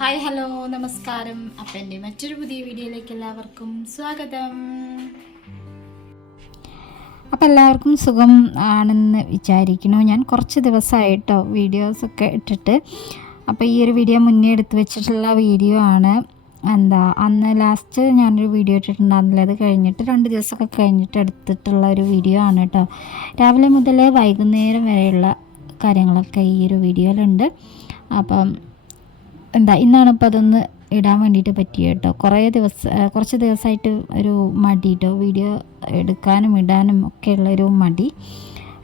Hi hello നമസ്കാരം. അപ്പം എൻ്റെ മറ്റൊരു പുതിയ വീഡിയോയിലേക്ക് എല്ലാവർക്കും സ്വാഗതം. അപ്പോൾ എല്ലാവർക്കും സുഖം ആണെന്ന് വിചാരിക്കുന്നു. ഞാൻ കുറച്ച് ദിവസമായിട്ടോ വീഡിയോസൊക്കെ ഇട്ടിട്ട്. അപ്പോൾ ഈ ഒരു വീഡിയോ മുന്നേ എടുത്ത് വെച്ചിട്ടുള്ള വീഡിയോ ആണ്. അന്ന് ലാസ്റ്റ് ഞാനൊരു വീഡിയോ ഇട്ടിട്ടുണ്ടായിരുന്നില്ല, അത് കഴിഞ്ഞിട്ട് 2 ദിവസമൊക്കെ കഴിഞ്ഞിട്ട് എടുത്തിട്ടുള്ള ഒരു വീഡിയോ ആണ് കേട്ടോ. രാവിലെ മുതൽ വൈകുന്നേരം വരെയുള്ള കാര്യങ്ങളൊക്കെ ഈ ഒരു വീഡിയോയിലുണ്ട്. അപ്പം ഇന്നാണ് ഇപ്പോൾ അതൊന്ന് ഇടാൻ വേണ്ടിയിട്ട് പറ്റിയ കേട്ടോ. കുറച്ച് ദിവസമായിട്ട് ഒരു മടി കേട്ടോ, വീഡിയോ എടുക്കാനും ഇടാനും ഒക്കെയുള്ളൊരു മടി.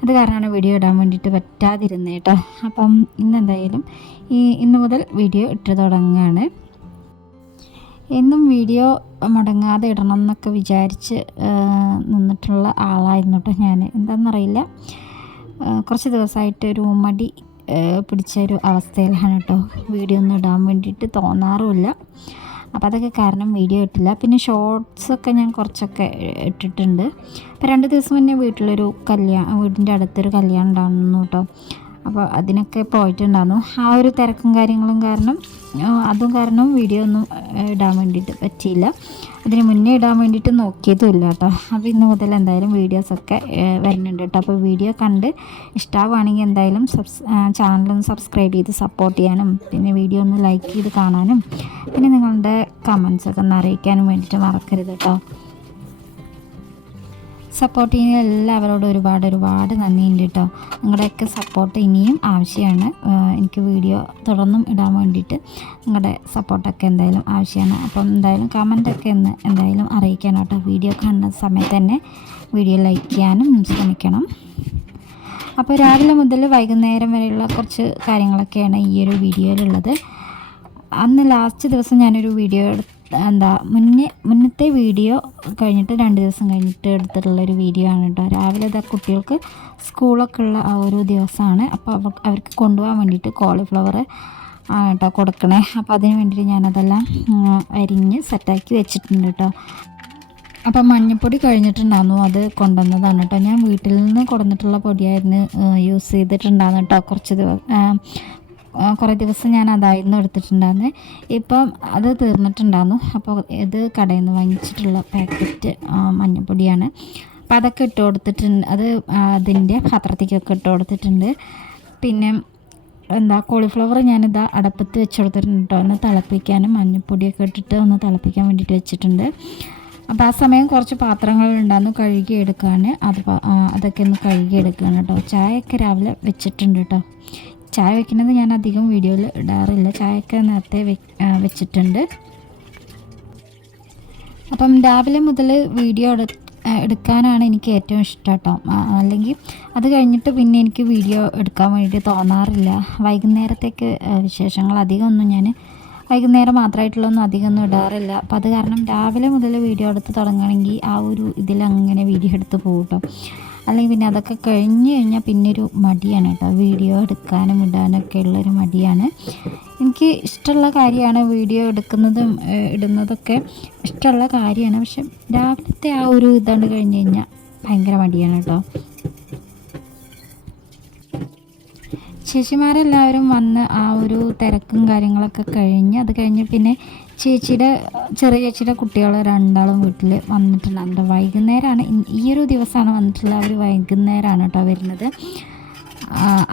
അത് കാരണമാണ് വീഡിയോ ഇടാൻ വേണ്ടിയിട്ട് പറ്റാതിരുന്നത് കേട്ടോ. അപ്പം ഇന്നെന്തായാലും ഇന്ന് മുതൽ വീഡിയോ ഇട്ട് തുടങ്ങുകയാണ്. എന്നും വീഡിയോ മുടങ്ങാതെ ഇടണം എന്നൊക്കെ വിചാരിച്ച് നിന്നിട്ടുള്ള ആളായിരുന്നു കേട്ടോ ഞാൻ. എന്താണെന്നറിയില്ല, കുറച്ച് ദിവസമായിട്ട് ഒരു മടി പിടിച്ചൊരു അവസ്ഥയിലാണ് കേട്ടോ. വീഡിയോ ഒന്നും ഇടാൻ വേണ്ടിയിട്ട് തോന്നാറുമില്ല. അപ്പോൾ അതൊക്കെ കാരണം വീഡിയോ ഇട്ടില്ല. പിന്നെ ഷോർട്സൊക്കെ ഞാൻ കുറച്ചൊക്കെ ഇട്ടിട്ടുണ്ട്. അപ്പോൾ 2 ദിവസം മുന്നേ വീടിൻ്റെ അടുത്തൊരു കല്യാണം ഉണ്ടായിരുന്നു കേട്ടോ. അപ്പോൾ അതിനൊക്കെ പോയിട്ടുണ്ടായിരുന്നു. ആ ഒരു തിരക്കും കാര്യങ്ങളും കാരണം അതും കാരണം വീഡിയോ ഒന്നും ഇടാൻ വേണ്ടിയിട്ട് പറ്റിയില്ല. അതിന് മുന്നേ ഇടാൻ വേണ്ടിയിട്ട് നോക്കിയതുമില്ല കേട്ടോ. അപ്പോൾ ഇന്ന് മുതൽ എന്തായാലും വീഡിയോസൊക്കെ വരുന്നുണ്ട് കേട്ടോ. അപ്പോൾ വീഡിയോ കണ്ട് ഇഷ്ടമാവുകയാണെങ്കിൽ എന്തായാലും ചാനലൊന്ന് സബ്സ്ക്രൈബ് ചെയ്ത് സപ്പോർട്ട് ചെയ്യാനും, പിന്നെ വീഡിയോ ഒന്ന് ലൈക്ക് ചെയ്ത് കാണാനും, പിന്നെ നിങ്ങളുടെ കമൻസൊക്കെ ഒന്ന് അറിയിക്കാനും വേണ്ടിയിട്ട് മറക്കരുത് കേട്ടോ. സപ്പോർട്ട് ചെയ്യുന്ന എല്ലാവരോടും ഒരുപാട് നന്ദിയുണ്ട് കേട്ടോ. നിങ്ങളുടെയൊക്കെ സപ്പോർട്ട് ഇനിയും ആവശ്യമാണ്. എനിക്ക് വീഡിയോ തുടർന്നും ഇടാൻ വേണ്ടിയിട്ട് നിങ്ങളുടെ സപ്പോർട്ടൊക്കെ എന്തായാലും ആവശ്യമാണ്. അപ്പം എന്തായാലും കമൻറ്റൊക്കെ എന്തായാലും അറിയിക്കണം കേട്ടോ. വീഡിയോ കാണുന്ന സമയത്ത് തന്നെ വീഡിയോ ലൈക്ക് ചെയ്യാനും ശ്രമിക്കണം. അപ്പോൾ രാവിലെ മുതൽ വൈകുന്നേരം വരെയുള്ള കുറച്ച് കാര്യങ്ങളൊക്കെയാണ് ഈ ഒരു വീഡിയോയിലുള്ളത്. അന്ന് ലാസ്റ്റ് ദിവസം ഞാനൊരു വീഡിയോ മുന്നത്തെ വീഡിയോ കഴിഞ്ഞിട്ട് 2 ദിവസം കഴിഞ്ഞിട്ട് എടുത്തിട്ടുള്ളൊരു വീഡിയോ ആണ് കേട്ടോ. രാവിലെ കുട്ടികൾക്ക് സ്കൂളൊക്കെ ഉള്ള ആ ഒരു ദിവസമാണ്. അപ്പോൾ അവർക്ക് കൊണ്ടുപോകാൻ വേണ്ടിയിട്ട് കോളിഫ്ലവർ കേട്ടോ കൊടുക്കണേ. അപ്പോൾ അതിന് വേണ്ടിയിട്ട് ഞാനതെല്ലാം അരിഞ്ഞ് സെറ്റാക്കി വെച്ചിട്ടുണ്ട് കേട്ടോ. അപ്പം മഞ്ഞൾപ്പൊടി കഴിഞ്ഞിട്ടുണ്ടായിരുന്നു, അത് കൊണ്ടുവന്നതാണ് കേട്ടോ. ഞാൻ വീട്ടിൽ നിന്ന് കൊണ്ടുവന്നിട്ടുള്ള പൊടിയായിരുന്നു യൂസ് ചെയ്തിട്ടുണ്ടായിരുന്നു കേട്ടോ. കുറേ ദിവസം ഞാൻ അതായിരുന്നു എടുത്തിട്ടുണ്ടായിരുന്നത്. ഇപ്പം അത് തീർന്നിട്ടുണ്ടായിരുന്നു. അപ്പോൾ ഇത് കടയിൽ നിന്ന് വാങ്ങിച്ചിട്ടുള്ള പാക്കറ്റ് മഞ്ഞൾപ്പൊടിയാണ്. അപ്പോൾ അതൊക്കെ ഇട്ട് കൊടുത്തിട്ടുണ്ട്. അതിൻ്റെ പാത്രത്തേക്കൊക്കെ ഇട്ട് കൊടുത്തിട്ടുണ്ട്. പിന്നെ കോളിഫ്ലവർ ഞാനിതാ അടുപ്പത്ത് വെച്ച് കൊടുത്തിട്ടുണ്ട് കേട്ടോ. ഒന്ന് തിളപ്പിക്കാനും മഞ്ഞൾപ്പൊടിയൊക്കെ ഇട്ടിട്ട് ഒന്ന് തിളപ്പിക്കാൻ വേണ്ടിയിട്ട് വെച്ചിട്ടുണ്ട്. അപ്പോൾ ആ സമയം കുറച്ച് പാത്രങ്ങളുണ്ടായിരുന്നു കഴുകിയെടുക്കാൻ. അതൊക്കെ ഒന്ന് കഴുകിയെടുക്കുകയാണ് കേട്ടോ. ചായയൊക്കെ രാവിലെ വെച്ചിട്ടുണ്ട് കേട്ടോ. ചായ വെക്കുന്നത് ഞാൻ അധികം വീഡിയോയിൽ ഇടാറില്ല. ചായയൊക്കെ നേരത്തെ വെച്ചിട്ടുണ്ട്. അപ്പം രാവിലെ മുതൽ വീഡിയോ എടുക്കാനാണ് എനിക്ക് ഏറ്റവും ഇഷ്ടം കേട്ടോ. അല്ലെങ്കിൽ അത് കഴിഞ്ഞിട്ട് പിന്നെ എനിക്ക് വീഡിയോ എടുക്കാൻ വേണ്ടിയിട്ട് തോന്നാറില്ല. വൈകുന്നേരത്തേക്ക് വിശേഷങ്ങൾ അധികമൊന്നും ഞാൻ വൈകുന്നേരം മാത്രമായിട്ടുള്ളൊന്നും അധികമൊന്നും ഇടാറില്ല. അപ്പം അത് കാരണം രാവിലെ മുതൽ വീഡിയോ എടുത്ത് തുടങ്ങുകയാണെങ്കിൽ ആ ഒരു ഇതിലങ്ങനെ വീഡിയോ എടുത്ത് പോകും കേട്ടോ. അല്ലെങ്കിൽ പിന്നെ അതൊക്കെ കഴിഞ്ഞ് കഴിഞ്ഞാൽ പിന്നെ ഒരു മടിയാണ് കേട്ടോ. വീഡിയോ എടുക്കാനും ഇടാനൊക്കെ ഉള്ളൊരു മടിയാണ്. എനിക്ക് ഇഷ്ടമുള്ള കാര്യമാണ് വീഡിയോ എടുക്കുന്നതും ഇടുന്നതൊക്കെ ഇഷ്ടമുള്ള കാര്യമാണ്. പക്ഷെ രാവിലത്തെ ആ ഒരു ഇതാണ്ട് കഴിഞ്ഞ് കഴിഞ്ഞാൽ ഭയങ്കര മടിയാണ് കേട്ടോ. ചേച്ചിമാരെല്ലാവരും വന്ന് ആ ഒരു തിരക്കും കാര്യങ്ങളൊക്കെ അത് കഴിഞ്ഞ് പിന്നെ ചെറിയ ചേച്ചിയുടെ കുട്ടികൾ 2 വീട്ടിൽ വന്നിട്ടുണ്ടാകുന്നുണ്ട്. വൈകുന്നേരമാണ് ഈ ഒരു ദിവസമാണ് വന്നിട്ടുള്ളത്. അവർ വൈകുന്നേരമാണ് കേട്ടോ വരുന്നത്.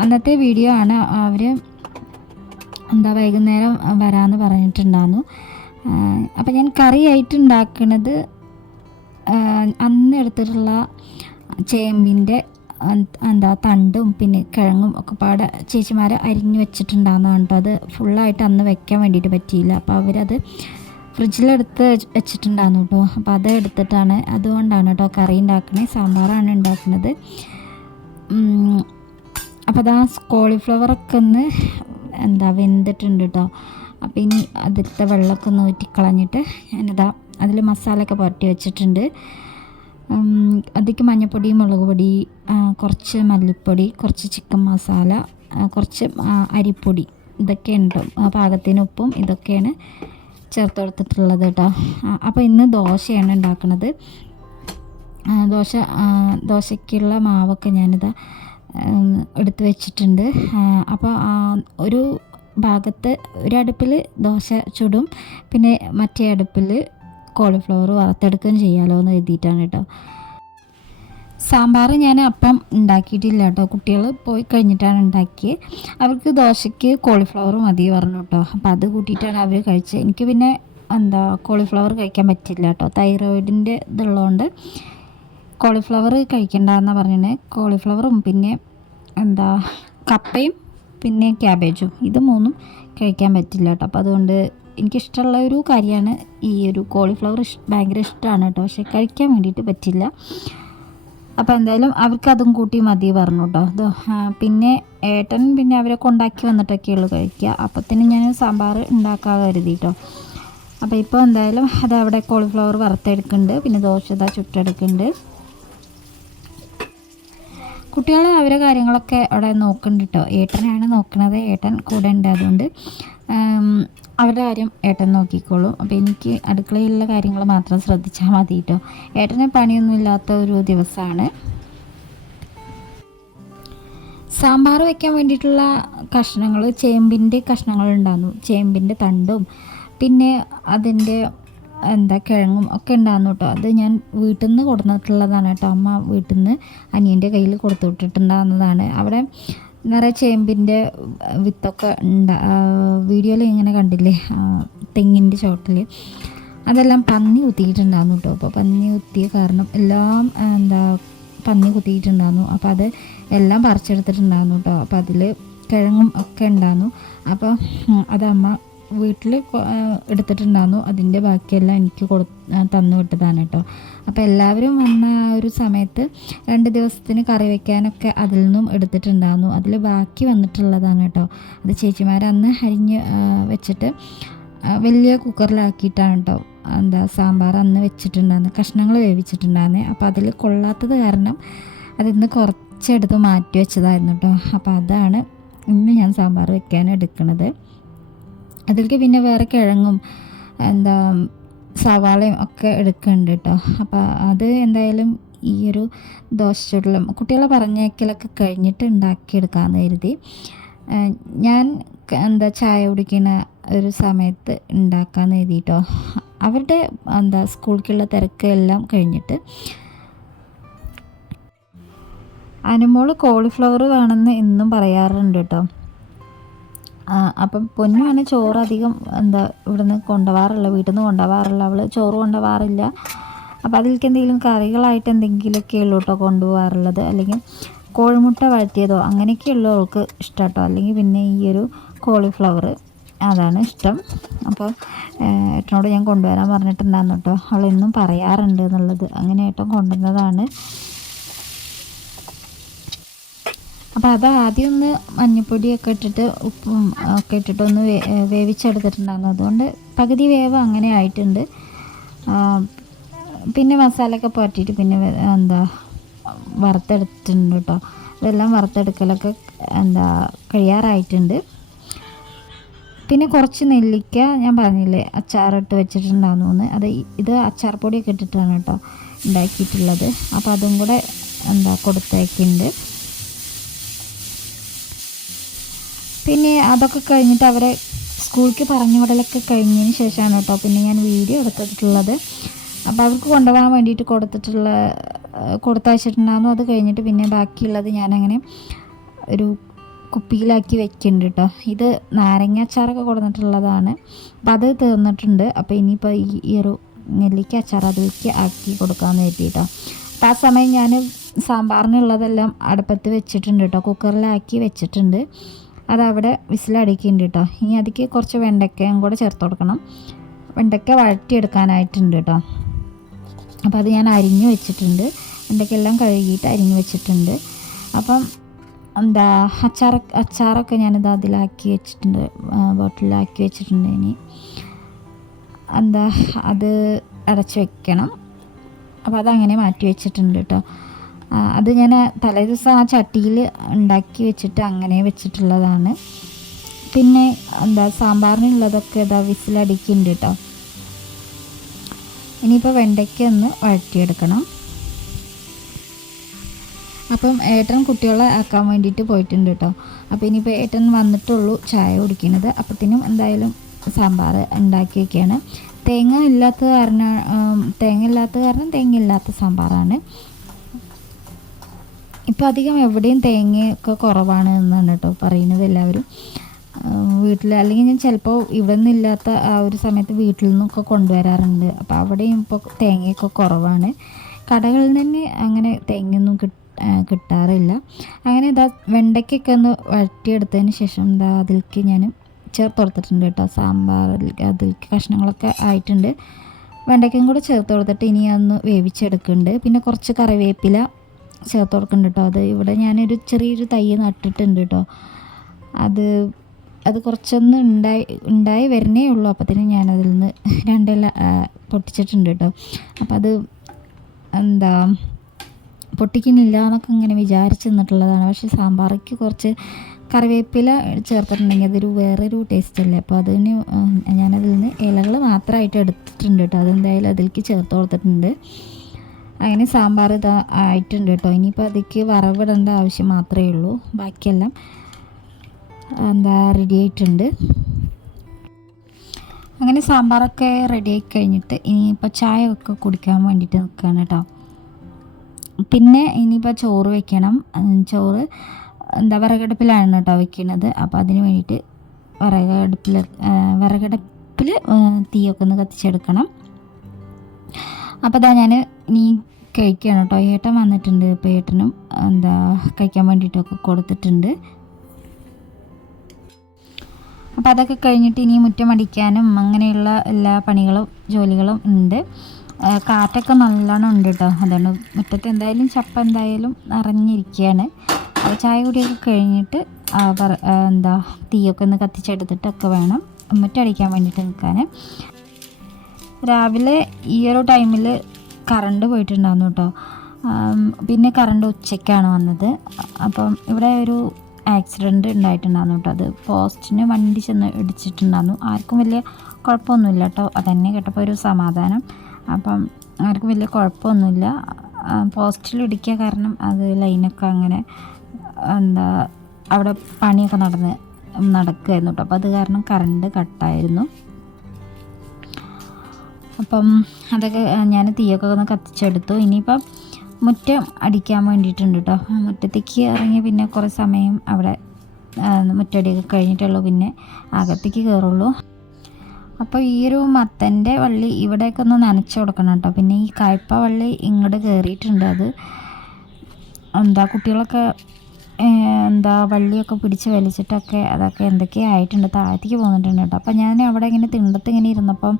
അന്നത്തെ വീഡിയോ ആണ്. അവർ വൈകുന്നേരം വരാമെന്ന് പറഞ്ഞിട്ടുണ്ടായിരുന്നു. അപ്പം ഞാൻ കറിയായിട്ട് ഉണ്ടാക്കുന്നത് അന്ന് എടുത്തിട്ടുള്ള ചേമ്പിൻ്റെ തണ്ടും പിന്നെ കിഴങ്ങും ഒക്കെ പാടെ ചേച്ചിമാർ അരിഞ്ഞു വെച്ചിട്ടുണ്ടാകുന്നതാണ് കേട്ടോ. അത് ഫുള്ളായിട്ട് അന്ന് വെക്കാൻ വേണ്ടിയിട്ട് പറ്റിയില്ല. അപ്പോൾ അവരത് ഫ്രിഡ്ജിലെടുത്ത് വെച്ചിട്ടുണ്ടായിരുന്നു കേട്ടോ. അപ്പോൾ അത് എടുത്തിട്ടാണ്, അതുകൊണ്ടാണ് കേട്ടോ കറി ഉണ്ടാക്കുന്നത്. സാമ്പാറാണ് ഉണ്ടാക്കുന്നത്. അപ്പോൾ അതാ കോളിഫ്ലവറൊക്കെ ഒന്ന് വെന്തിട്ടുണ്ട് കേട്ടോ. അപ്പോൾ ഇനി അതിലത്തെ വെള്ളമൊക്കെ ഒന്ന് ഊറ്റിക്കളഞ്ഞിട്ട് ഞാനിതാ അതിൽ മസാലയൊക്കെ പുരട്ടി വെച്ചിട്ടുണ്ട്. അതിലേക്ക് മഞ്ഞൾപ്പൊടി, മുളക് പൊടി, കുറച്ച് മല്ലിപ്പൊടി, കുറച്ച് ചിക്കൻ മസാല, കുറച്ച് അരിപ്പൊടി, ഇതൊക്കെ ഉണ്ട്. പാകത്തിന് ഉപ്പും ഇതൊക്കെയാണ് ചേർത്ത് കൊടുത്തിട്ടുള്ളത് കേട്ടോ. അപ്പോൾ ഇന്ന് ദോശയാണ് ഉണ്ടാക്കുന്നത്. ദോശയ്ക്കുള്ള മാവൊക്കെ ഞാനിതാ എടുത്ത് വെച്ചിട്ടുണ്ട്. അപ്പോൾ ഒരു ഭാഗത്ത് ഒരു അടുപ്പിൽ ദോശ ചുടും, പിന്നെ മറ്റേ അടുപ്പിൽ കോളിഫ്ലവർ വറുത്തെടുക്കുകയും ചെയ്യാമല്ലോ എന്ന് കരുതിയിട്ടാണ് കേട്ടോ. സാമ്പാർ ഞാൻ അപ്പം ഉണ്ടാക്കിയിട്ടില്ല കേട്ടോ, കുട്ടികൾ പോയി കഴിഞ്ഞിട്ടാണ് ഉണ്ടാക്കിയത്. അവർക്ക് ദോശയ്ക്ക് കോളിഫ്ലവർ മതി പറഞ്ഞു കേട്ടോ. അപ്പോൾ അത് കൂട്ടിയിട്ടാണ് അവർ കഴിച്ചത്. എനിക്ക് പിന്നെ കോളിഫ്ലവർ കഴിക്കാൻ പറ്റില്ല കേട്ടോ, തൈറോയിഡിൻ്റെ ഇതുള്ളതുകൊണ്ട് കോളിഫ്ലവർ കഴിക്കണ്ടെന്നാണ് പറഞ്ഞത്. കോളിഫ്ലവറും പിന്നെ കപ്പയും പിന്നെ ക്യാബേജും ഇത് മൂന്നും കഴിക്കാൻ പറ്റില്ല കേട്ടോ. അപ്പോൾ അതുകൊണ്ട് എനിക്കിഷ്ടമുള്ള ഒരു കാര്യമാണ് ഈ ഒരു കോളിഫ്ലവർ, ഭയങ്കര ഇഷ്ടമാണ് കേട്ടോ, പക്ഷെ കഴിക്കാൻ വേണ്ടിയിട്ട് പറ്റില്ല. അപ്പോൾ എന്തായാലും അവർക്ക് അതും കൂട്ടി മതി പറഞ്ഞു കേട്ടോ. പിന്നെ ഏട്ടൻ പിന്നെ അവരെ കൊണ്ടാക്കി വന്നിട്ടൊക്കെയുള്ളൂ കഴിക്കുക. അപ്പത്തിന് ഞാൻ സാമ്പാർ ഉണ്ടാക്കാൻ കരുതി കേട്ടോ. അപ്പോൾ ഇപ്പോൾ എന്തായാലും അത് അവിടെ കോളിഫ്ലവർ വറുത്തെടുക്കുന്നുണ്ട്, പിന്നെ ദോശ ചുട്ടെടുക്കുന്നുണ്ട്. കുട്ടികൾ അവരെ കാര്യങ്ങളൊക്കെ അവിടെ നോക്കുന്നുണ്ട് കേട്ടോ. ഏട്ടനാണ് നോക്കുന്നത്, ഏട്ടൻ കൂടെ ഉണ്ട്, അതുകൊണ്ട് അവരുടെ കാര്യം ഏട്ടൻ നോക്കിക്കോളും. അപ്പോൾ എനിക്ക് അടുക്കളയിലുള്ള കാര്യങ്ങൾ മാത്രം ശ്രദ്ധിച്ചാൽ മതി കേട്ടോ. ഏട്ടന് പണിയൊന്നുമില്ലാത്ത ഒരു ദിവസമാണ്. സാമ്പാർ വയ്ക്കാൻ വേണ്ടിയിട്ടുള്ള കഷ്ണങ്ങൾ, ചേമ്പിൻ്റെ കഷ്ണങ്ങൾ ഉണ്ടായിരുന്നു, ചേമ്പിൻ്റെ തണ്ടും പിന്നെ അതിൻ്റെ കിഴങ്ങും ഒക്കെ ഉണ്ടായിരുന്നു കേട്ടോ. അത് ഞാൻ വീട്ടിൽ നിന്ന് കൊടുത്തിട്ടുള്ളതാണ് കേട്ടോ. അമ്മ വീട്ടിൽ നിന്ന് അനിയൻ്റെ കയ്യിൽ കൊടുത്തു വിട്ടിട്ടുണ്ടാകുന്നതാണ്. അവിടെ നിറയെ ചേമ്പിൻ്റെ വിത്തൊക്കെ വീഡിയോയിൽ ഇങ്ങനെ കണ്ടില്ലേ, തെങ്ങിൻ്റെ ചോട്ടിൽ അതെല്ലാം പന്നി കുത്തിയിട്ടുണ്ടായിരുന്നു കേട്ടോ. അപ്പോൾ പന്നി കുത്തിയ കാരണം എല്ലാം പന്നി കുത്തിയിട്ടുണ്ടായിരുന്നു. അപ്പോൾ അത് എല്ലാം പറിച്ചെടുത്തിട്ടുണ്ടായിരുന്നു കേട്ടോ. അപ്പോൾ അതിൽ കിഴങ്ങും ഒക്കെ ഉണ്ടായിരുന്നു. അപ്പോൾ അതമ്മ വീട്ടിൽ എടുത്തിട്ടുണ്ടായിരുന്നു, അതിൻ്റെ ബാക്കിയെല്ലാം എനിക്ക് തന്നു വിട്ടതാണ് കേട്ടോ. അപ്പോൾ എല്ലാവരും വന്ന ഒരു സമയത്ത് 2 ദിവസത്തിന് കറി വയ്ക്കാനൊക്കെ അതിൽ നിന്നും എടുത്തിട്ടുണ്ടായിരുന്നു. അതിൽ ബാക്കി വന്നിട്ടുള്ളതാണ് കേട്ടോ. അത് ചേച്ചിമാരന്ന് അരിഞ്ഞ് വെച്ചിട്ട് വലിയ കുക്കറിലാക്കിയിട്ടാണ് കേട്ടോ സാമ്പാർ അന്ന് വെച്ചിട്ടുണ്ടായിരുന്നു, കഷ്ണങ്ങൾ വേവിച്ചിട്ടുണ്ടായിരുന്നത്. അപ്പോൾ അതിൽ കൊള്ളാത്തത് കാരണം അതിൽ നിന്ന് കുറച്ചെടുത്ത് മാറ്റി വെച്ചതായിരുന്നു കേട്ടോ. അപ്പോൾ അതാണ് ഇന്ന് ഞാൻ സാമ്പാർ വെക്കാൻ എടുക്കുന്നത്. അതിലേക്ക് പിന്നെ വേറെ കിഴങ്ങും സവാളയും ഒക്കെ എടുക്കുന്നുണ്ട് കേട്ടോ. അപ്പോൾ അത് എന്തായാലും ഈ ഒരു ദോശ ചുടലും കുട്ടികളെ പറഞ്ഞേക്കലൊക്കെ കഴിഞ്ഞിട്ട് ഉണ്ടാക്കിയെടുക്കാമെന്ന് കരുതി. ഞാൻ ചായ കുടിക്കുന്ന ഒരു സമയത്ത് ഉണ്ടാക്കാമെന്ന് കരുതി കേട്ടോ. അവരുടെ സ്കൂളിലേക്കുള്ള തിരക്ക് എല്ലാം കഴിഞ്ഞിട്ട്. അനുമോൾ കോളിഫ്ലവർ വേണമെന്ന് എന്നും പറയാറുണ്ട് കേട്ടോ. അപ്പം പൊന്നു അങ്ങനെ ചോറ് അധികം ഇവിടുന്ന് കൊണ്ടുപോകാറില്ല, വീട്ടിൽ നിന്ന് കൊണ്ടുപോകാറില്ല, അവൾ ചോറ് കൊണ്ടുപോകാറില്ല. അപ്പോൾ അതിലേക്ക് എന്തെങ്കിലും കറികളായിട്ട് എന്തെങ്കിലുമൊക്കെ ഉള്ളൂ കേട്ടോ കൊണ്ടുപോകാറുള്ളത്, അല്ലെങ്കിൽ കോഴിമുട്ട വഴറ്റിയതോ അങ്ങനെയൊക്കെയുള്ളൂ അവൾക്ക് ഇഷ്ടം കേട്ടോ. അല്ലെങ്കിൽ പിന്നെ ഈ ഒരു കോളിഫ്ലവർ അതാണ് ഇഷ്ടം. അപ്പോൾ ഏട്ടനോട് ഞാൻ കൊണ്ടുവരാൻ പറഞ്ഞിട്ടുണ്ടായിരുന്നു കേട്ടോ, അവൾ എന്നും പറയാറുണ്ട് എന്നുള്ളത്. അങ്ങനെ ഏട്ടൻ കൊണ്ടുവന്നതാണ്. അപ്പോൾ അത് ആദ്യം ഒന്ന് മഞ്ഞൾപ്പൊടിയൊക്കെ ഇട്ടിട്ട് ഉപ്പും ഒക്കെ ഇട്ടിട്ടൊന്ന് വേവിച്ചെടുത്തിട്ടുണ്ടായിരുന്നു. അതുകൊണ്ട് പകുതി വേവ് അങ്ങനെ ആയിട്ടുണ്ട്. പിന്നെ മസാലയൊക്കെ പുരട്ടിയിട്ട് പിന്നെ വറുത്തെടുത്തിട്ടുണ്ട് കേട്ടോ. ഇതെല്ലാം വറുത്തെടുക്കലൊക്കെ കഴിയാറായിട്ടുണ്ട്. പിന്നെ കുറച്ച് നെല്ലിക്ക ഞാൻ പറഞ്ഞില്ലേ അച്ചാറിട്ട് വെച്ചിട്ടുണ്ടായിരുന്നു എന്ന്, ഇത് അച്ചാർ പൊടിയൊക്കെ ഇട്ടിട്ടാണ് കേട്ടോ ഉണ്ടാക്കിയിട്ടുള്ളത്. അപ്പോൾ അതും കൂടെ കൊടുത്തേക്കുണ്ട്. പിന്നെ അതൊക്കെ കഴിഞ്ഞിട്ട് അവരെ സ്കൂളിലേക്ക് പറഞ്ഞു വിടലൊക്കെ കഴിഞ്ഞതിന് ശേഷമാണ് കേട്ടോ പിന്നെ ഞാൻ വീഡിയോ എടുത്തിട്ടുള്ളത്. അപ്പോൾ അവർക്ക് കൊണ്ടുപോകാൻ വേണ്ടിയിട്ട് കൊടുത്തയച്ചിട്ടുണ്ടായിരുന്നു. അത് കഴിഞ്ഞിട്ട് പിന്നെ ബാക്കിയുള്ളത് ഞാനങ്ങനെ ഒരു കുപ്പിയിലാക്കി വെക്കുന്നുണ്ട് കേട്ടോ. ഇത് നാരങ്ങ അച്ചാറൊക്കെ കൊടുത്തിട്ടുള്ളതാണ്. അപ്പോൾ അത് തീർന്നിട്ടുണ്ട്. അപ്പോൾ ഇനിയിപ്പോൾ ഈ ഒരു നെല്ലിക്ക അച്ചാർ അതിലേക്ക് ആക്കി കൊടുക്കാമെന്ന് കരുതി കേട്ടോ. അപ്പോൾ ആ സമയം ഞാൻ സാമ്പാറിനുള്ളതെല്ലാം അടുപ്പത്ത് വെച്ചിട്ടുണ്ട് കേട്ടോ, കുക്കറിലാക്കി വെച്ചിട്ടുണ്ട്. അതവിടെ വിസിലടിക്കുന്നുണ്ട് കേട്ടോ. ഇനി അതിലേക്ക് കുറച്ച് വെണ്ടയ്ക്കയും കൂടെ ചേർത്ത് കൊടുക്കണം. വെണ്ടയ്ക്ക വഴറ്റിയെടുക്കാനായിട്ടുണ്ട് കേട്ടോ. അപ്പോൾ അത് ഞാൻ അരിഞ്ഞു വെച്ചിട്ടുണ്ട്, വെണ്ടയ്ക്കെല്ലാം കഴുകിയിട്ട് അരിഞ്ഞു വെച്ചിട്ടുണ്ട്. അപ്പം അച്ചാറൊക്കെ ഞാനിത് അതിലാക്കി വെച്ചിട്ടുണ്ട്, ബോട്ടിലാക്കി വെച്ചിട്ടുണ്ട്. ഇനി അത് അടച്ച് വെക്കണം. അപ്പോൾ അതങ്ങനെ മാറ്റി വെച്ചിട്ടുണ്ട് കേട്ടോ. അത് ഞാൻ തലേ ദിവസം ആ ചട്ടിയിൽ ഉണ്ടാക്കി വെച്ചിട്ട് അങ്ങനെ വെച്ചിട്ടുള്ളതാണ്. പിന്നെ സാമ്പാറിനുള്ളതൊക്കെ വിസിലടിക്കുന്നുണ്ട് കേട്ടോ. ഇനിയിപ്പോൾ വെണ്ടയ്ക്ക ഒന്ന് വഴറ്റിയെടുക്കണം. അപ്പം ഏട്ടൻ കുട്ടികളെ ആക്കാൻ വേണ്ടിയിട്ട് പോയിട്ടുണ്ട് കേട്ടോ. അപ്പോൾ ഇനിയിപ്പോൾ ഏട്ടൻ വന്നിട്ടുള്ളൂ ചായ കുടിക്കുന്നത്. അപ്പോഴത്തേനും എന്തായാലും സാമ്പാർ ഉണ്ടാക്കി വയ്ക്കുകയാണ്. തേങ്ങ ഇല്ലാത്ത കാരണം തേങ്ങ ഇല്ലാത്ത സാമ്പാറാണ്. ഇപ്പോൾ അധികം എവിടെയും തേങ്ങയൊക്കെ കുറവാണ് എന്നാണ് കേട്ടോ പറയുന്നത് എല്ലാവരും. വീട്ടിൽ അല്ലെങ്കിൽ ഞാൻ ചിലപ്പോൾ ഇവിടെ നിന്നില്ലാത്ത ആ ഒരു സമയത്ത് വീട്ടിൽ നിന്നൊക്കെ കൊണ്ടുവരാറുണ്ട്. അപ്പോൾ അവിടെയും ഇപ്പോൾ തേങ്ങയൊക്കെ കുറവാണ്. കടകളിൽ നിന്ന് അങ്ങനെ തേങ്ങയൊന്നും കിട്ടാറില്ല. അങ്ങനെ ഇതാ വെണ്ടയ്ക്കൊക്കെ ഒന്ന് വഴറ്റിയെടുത്തതിന് ശേഷം ഇതാ അതിലേക്ക് ഞാൻ ചേർത്ത് കൊടുത്തിട്ടുണ്ട് കേട്ടോ. സാമ്പാറിൽ അതിലേക്ക് കഷ്ണങ്ങളൊക്കെ ആയിട്ടുണ്ട്. വെണ്ടയ്ക്കയും കൂടെ ചേർത്ത് കൊടുത്തിട്ട് ഇനി ഒന്ന് വേവിച്ചെടുക്കുന്നുണ്ട്. പിന്നെ കുറച്ച് കറിവേപ്പില ചേർത്ത് കൊടുക്കുന്നുണ്ട് കേട്ടോ. അത് ഇവിടെ ഞാനൊരു ചെറിയൊരു തൈ നട്ടിട്ടുണ്ട് കേട്ടോ. അത് കുറച്ചൊന്ന് ഉണ്ടായി വരുന്നേ ഉള്ളൂ. അപ്പോഴത്തേനും ഞാനതിൽ നിന്ന് 2 ഇല പൊട്ടിച്ചിട്ടുണ്ട് കേട്ടോ. അപ്പോൾ അത് പൊട്ടിക്കുന്നില്ല എന്നൊക്കെ ഇങ്ങനെ വിചാരിച്ച് നിന്നിട്ടുള്ളതാണ്. പക്ഷേ സാമ്പാറയ്ക്ക് കുറച്ച് കറിവേപ്പില ചേർത്തിട്ടുണ്ടെങ്കിൽ അതൊരു വേറൊരു ടേസ്റ്റ് അല്ലേ. അപ്പോൾ അതിന് ഞാനതിൽ നിന്ന് ഇലകൾ മാത്രമായിട്ട് എടുത്തിട്ടുണ്ട് കേട്ടോ. അതെന്തായാലും അതിലേക്ക് ചേർത്ത് കൊടുത്തിട്ടുണ്ട്. അങ്ങനെ സാമ്പാർ ഇതാ ആയിട്ടുണ്ട് കേട്ടോ. ഇനിയിപ്പോൾ അതിലേക്ക് വറവിടേണ്ട ആവശ്യം മാത്രമേ ഉള്ളൂ. ബാക്കിയെല്ലാം റെഡി ആയിട്ടുണ്ട്. അങ്ങനെ സാമ്പാറൊക്കെ റെഡി ആയി കഴിഞ്ഞിട്ട് ഇനിയിപ്പോൾ ചായ ഒക്കെ കുടിക്കാൻ വേണ്ടിയിട്ട് നിൽക്കുകയാണ് കേട്ടോ. പിന്നെ ഇനിയിപ്പോൾ ചോറ് വെക്കണം. ചോറ് വിറകടുപ്പിലാണ് കേട്ടോ വെക്കുന്നത്. അപ്പോൾ അതിന് വേണ്ടിയിട്ട് വിറകടുപ്പിൽ തീയൊക്കെ ഒന്ന് കത്തിച്ചെടുക്കണം. അപ്പോൾ അതാ ഞാൻ ഇനി കഴിക്കുകയാണ് കേട്ടോ. ഏട്ടൻ വന്നിട്ടുണ്ട്. ഇപ്പോൾ ഏട്ടനും കഴിക്കാൻ വേണ്ടിയിട്ടൊക്കെ കൊടുത്തിട്ടുണ്ട്. അപ്പോൾ അതൊക്കെ കഴിഞ്ഞിട്ട് ഇനി മുറ്റം അടിക്കാനും അങ്ങനെയുള്ള എല്ലാ ജോലികളും ഉണ്ട്. കാറ്റൊക്കെ നല്ലോണം ഉണ്ട് കേട്ടോ. അതുകൊണ്ട് മുറ്റത്ത് എന്തായാലും ചപ്പ എന്തായാലും നിറഞ്ഞിരിക്കുകയാണ്. അപ്പോൾ ചായ കുടിയൊക്കെ കഴിഞ്ഞിട്ട് തീയൊക്കെ ഒന്ന് കത്തിച്ചെടുത്തിട്ടൊക്കെ വേണം മുറ്റടിക്കാൻ വേണ്ടിയിട്ട് നിൽക്കാൻ. രാവിലെ ഈ ഒരു ടൈമിൽ കറണ്ട് പോയിട്ടുണ്ടായിരുന്നു കേട്ടോ. പിന്നെ കറണ്ട് ഉച്ചയ്ക്കാണ് വന്നത്. അപ്പം ഇവിടെ ഒരു ആക്സിഡൻറ്റ് ഉണ്ടായിട്ടുണ്ടായിരുന്നു കേട്ടോ. അത് പോസ്റ്റിന് വണ്ടി ചെന്ന് ഇടിച്ചിട്ടുണ്ടായിരുന്നു. ആർക്കും വലിയ കുഴപ്പമൊന്നുമില്ല കേട്ടോ. അതന്നെ കേട്ടപ്പോൾ ഒരു സമാധാനം. അപ്പം ആർക്കും വലിയ കുഴപ്പമൊന്നുമില്ല. പോസ്റ്റിൽ ഇടിക്കുക കാരണം അത് ലൈനൊക്കെ അങ്ങനെ അവിടെ പണിയൊക്കെ നടക്കുമായിരുന്നു കേട്ടോ. അപ്പോൾ അത് കാരണം കറണ്ട് കട്ടായിരുന്നു. അപ്പം അതൊക്കെ ഞാൻ തീയൊക്കെ ഒന്ന് കത്തിച്ചെടുത്തു. ഇനിയിപ്പം മുറ്റം അടിക്കാൻ വേണ്ടിയിട്ടുണ്ട് കേട്ടോ. മുറ്റത്തേക്ക് ഇറങ്ങി പിന്നെ കുറേ സമയം അവിടെ മുറ്റടിയൊക്കെ കഴിഞ്ഞിട്ടുള്ളൂ പിന്നെ അകത്തേക്ക് കയറുള്ളൂ. അപ്പോൾ ഈ ഒരു മത്തൻ്റെ വള്ളി ഇവിടെയൊക്കെ ഒന്ന് നനച്ച് കൊടുക്കണം കേട്ടോ. പിന്നെ ഈ കയ്പ വള്ളി ഇങ്ങോട്ട് കയറിയിട്ടുണ്ട്. അത് കുട്ടികളൊക്കെ വള്ളിയൊക്കെ പിടിച്ച് വലിച്ചിട്ടൊക്കെ അതൊക്കെ എന്തൊക്കെയോ ആയിട്ടുണ്ട്. താഴത്തേക്ക് പോന്നിട്ടുണ്ട് കേട്ടോ. അപ്പോൾ ഞാൻ അവിടെ ഇങ്ങനെ തിണ്ടത്ത് ഇങ്ങനെ ഇരുന്നപ്പം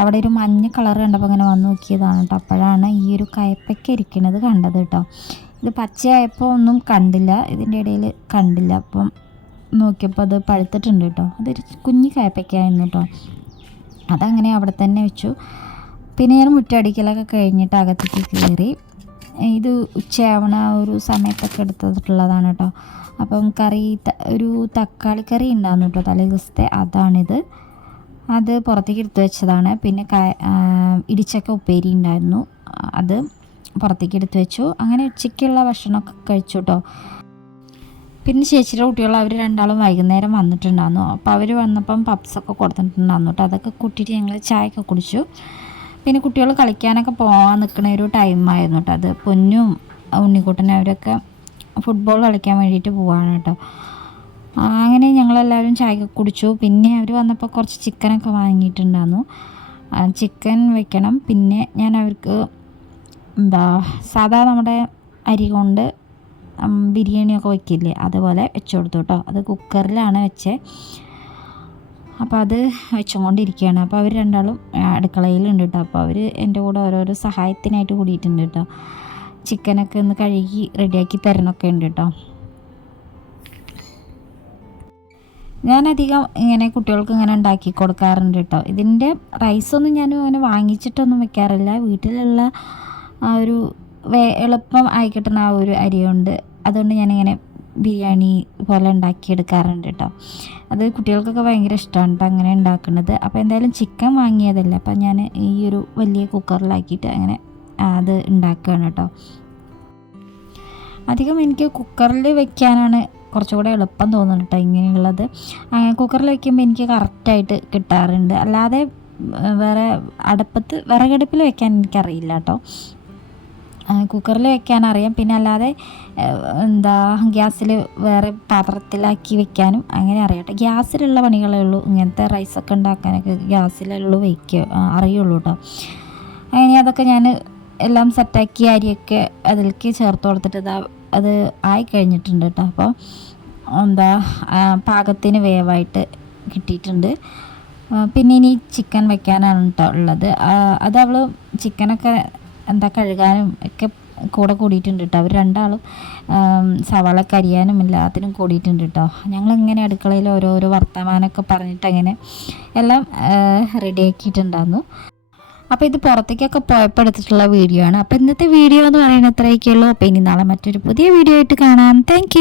അവിടെ ഒരു മഞ്ഞ കളർ കണ്ടപ്പോൾ ഇങ്ങനെ വന്ന് നോക്കിയതാണ് കേട്ടോ. അപ്പോഴാണ് ഈ ഒരു കയ്പയ്ക്ക ഇരിക്കുന്നത് കണ്ടത് കേട്ടോ. ഇത് പച്ചയായപ്പോൾ ഒന്നും കണ്ടില്ല, ഇതിൻ്റെ ഇടയിൽ കണ്ടില്ല. അപ്പം നോക്കിയപ്പോൾ അത് പഴുത്തിട്ടുണ്ട് കേട്ടോ. അതൊരു കുഞ്ഞി കയ്പയ്ക്കായിരുന്നു കേട്ടോ. അതങ്ങനെ അവിടെ തന്നെ വെച്ചു. പിന്നെ ഞാൻ മുറ്റടിക്കലൊക്കെ കഴിഞ്ഞിട്ട് അകത്തേക്ക് കയറി. ഇത് ഉച്ചയാവണ ഒരു സമയത്തൊക്കെ എടുത്തിട്ടുള്ളതാണ് കേട്ടോ. അപ്പം ഒരു തക്കാളി കറി ഉണ്ടായിരുന്നു കേട്ടോ തലേ ദിവസത്തെ. അതാണിത്. അത് പുറത്തേക്ക് എടുത്ത് വെച്ചതാണ്. പിന്നെ ഇടിച്ചക്ക ഉപ്പേരി ഉണ്ടായിരുന്നു, അത് പുറത്തേക്ക് എടുത്ത് വെച്ചു. അങ്ങനെ ഉച്ചയ്ക്കുള്ള ഭക്ഷണമൊക്കെ കഴിച്ചു കേട്ടോ. പിന്നെ ചേച്ചിയുടെ കുട്ടികൾ അവർ രണ്ടാളും വൈകുന്നേരം വന്നിട്ടുണ്ടായിരുന്നു. അപ്പോൾ അവർ വന്നപ്പം പപ്സൊക്കെ കൊടുത്തിട്ടുണ്ടായിരുന്നു കേട്ടോ. അതൊക്കെ കൂട്ടിയിട്ട് ഞങ്ങൾ ചായയൊക്കെ കുടിച്ചു. പിന്നെ കുട്ടികൾ കളിക്കാനൊക്കെ പോകാൻ നിൽക്കുന്ന ഒരു ടൈമായിരുന്നു കേട്ടോ. അത് പൊന്നും ഉണ്ണിക്കുട്ടനും അവരൊക്കെ ഫുട്ബോൾ കളിക്കാൻ വേണ്ടിയിട്ട് പോവാണ് കേട്ടോ. അങ്ങനെ ഞങ്ങളെല്ലാവരും ചായ കുടിച്ചു. പിന്നെ അവർ വന്നപ്പോൾ കുറച്ച് ചിക്കനൊക്കെ വാങ്ങിയിട്ടുണ്ടായിരുന്നു. ചിക്കൻ വെക്കണം. പിന്നെ ഞാൻ അവർക്ക് സാധാ നമ്മുടെ അരി കൊണ്ട് ബിരിയാണിയൊക്കെ വയ്ക്കില്ലേ, അതുപോലെ വെച്ച് കൊടുത്തു കേട്ടോ. അത് കുക്കറിലാണ് വെച്ചത്. അപ്പോൾ അത് വെച്ചുകൊണ്ടിരിക്കുകയാണ്. അപ്പോൾ അവർ രണ്ടാളും അടുക്കളയിലുണ്ട് കേട്ടോ. അപ്പോൾ അവർ എൻ്റെ കൂടെ ഓരോരോ സഹായത്തിനായിട്ട് കൂടിയിട്ടുണ്ട് കേട്ടോ. ചിക്കനൊക്കെ ഒന്ന് കഴുകി റെഡിയാക്കി തരണമൊക്കെ ഉണ്ട് കേട്ടോ. ഞാനധികം ഇങ്ങനെ കുട്ടികൾക്ക് ഇങ്ങനെ ഉണ്ടാക്കി കൊടുക്കാറുണ്ട് കേട്ടോ. ഇതിൻ്റെ റൈസൊന്നും ഞാൻ അങ്ങനെ വാങ്ങിച്ചിട്ടൊന്നും വെക്കാറില്ല. വീട്ടിലുള്ള ആ ഒരു എളുപ്പം ആയി കിട്ടുന്ന ആ ഒരു അരി കൊണ്ട് അതുകൊണ്ട് ഞാനിങ്ങനെ ബിരിയാണി പോലെ ഉണ്ടാക്കിയെടുക്കാറുണ്ട് കേട്ടോ. അത് കുട്ടികൾക്കൊക്കെ ഭയങ്കര ഇഷ്ടമാണ് കേട്ടോ അങ്ങനെ ഉണ്ടാക്കുന്നത്. അപ്പോൾ എന്തായാലും ചിക്കൻ വാങ്ങിയതല്ല, അപ്പം ഞാൻ ഈ ഒരു വലിയ കുക്കറിലാക്കിയിട്ട് അങ്ങനെ അത് ഉണ്ടാക്കുകയാണ് കേട്ടോ. അധികം എനിക്ക് കുക്കറിൽ വെക്കാനാണ് കുറച്ചുകൂടെ എളുപ്പം തോന്നുന്നു കേട്ടോ ഇങ്ങനെയുള്ളത്. കുക്കറിൽ വയ്ക്കുമ്പോൾ എനിക്ക് കറക്റ്റായിട്ട് കിട്ടാറുണ്ട്. അല്ലാതെ വേറെ അടുപ്പത്ത് വിറകടുപ്പിൽ വെക്കാൻ എനിക്കറിയില്ല കേട്ടോ. കുക്കറിൽ വെക്കാനറിയാം, പിന്നെ അല്ലാതെ ഗ്യാസിൽ വേറെ പാത്രത്തിലാക്കി വെക്കാനും അങ്ങനെ അറിയാം കേട്ടോ. ഗ്യാസിലുള്ള പണികളേ ഉള്ളൂ, ഇങ്ങനത്തെ റൈസൊക്കെ ഉണ്ടാക്കാനൊക്കെ ഗ്യാസിലുള്ളൂ അറിയുള്ളൂ കേട്ടോ. അങ്ങനെ അതൊക്കെ ഞാൻ എല്ലാം സെറ്റാക്കി അരിയൊക്കെ അതിലേക്ക് ചേർത്ത് കൊടുത്തിട്ട് അത് ആയി കഴിഞ്ഞിട്ടുണ്ട് കേട്ടോ. അപ്പോൾ പാകത്തിന് വേവായിട്ട് കിട്ടിയിട്ടുണ്ട്. പിന്നെ ഇനി ചിക്കൻ വെക്കാനാണ് കേട്ടോ ഉള്ളത്. അത് അവൾ ചിക്കനൊക്കെ കഴുകാനും ഒക്കെ കൂടെ കൂടിയിട്ടുണ്ട് കേട്ടോ. അവർ രണ്ടാളും സവാള കരിയാനും എല്ലാത്തിനും കൂടിയിട്ടുണ്ട് കേട്ടോ. ഞങ്ങളിങ്ങനെ അടുക്കളയിൽ ഓരോരോ വർത്തമാനമൊക്കെ പറഞ്ഞിട്ട് അങ്ങനെ എല്ലാം റെഡിയാക്കിയിട്ടുണ്ടായിരുന്നു. അപ്പോൾ ഇത് പുറത്തേക്കൊക്കെ പോയപ്പോൾ എടുത്തിട്ടുള്ള വീഡിയോ ആണ്. അപ്പോൾ ഇന്നത്തെ വീഡിയോ എന്ന് പറയുന്നത് അത്രയൊക്കെയുള്ളൂ. അപ്പോൾ ഇനി നാളെ മറ്റൊരു പുതിയ വീഡിയോ ആയിട്ട് കാണാം. താങ്ക്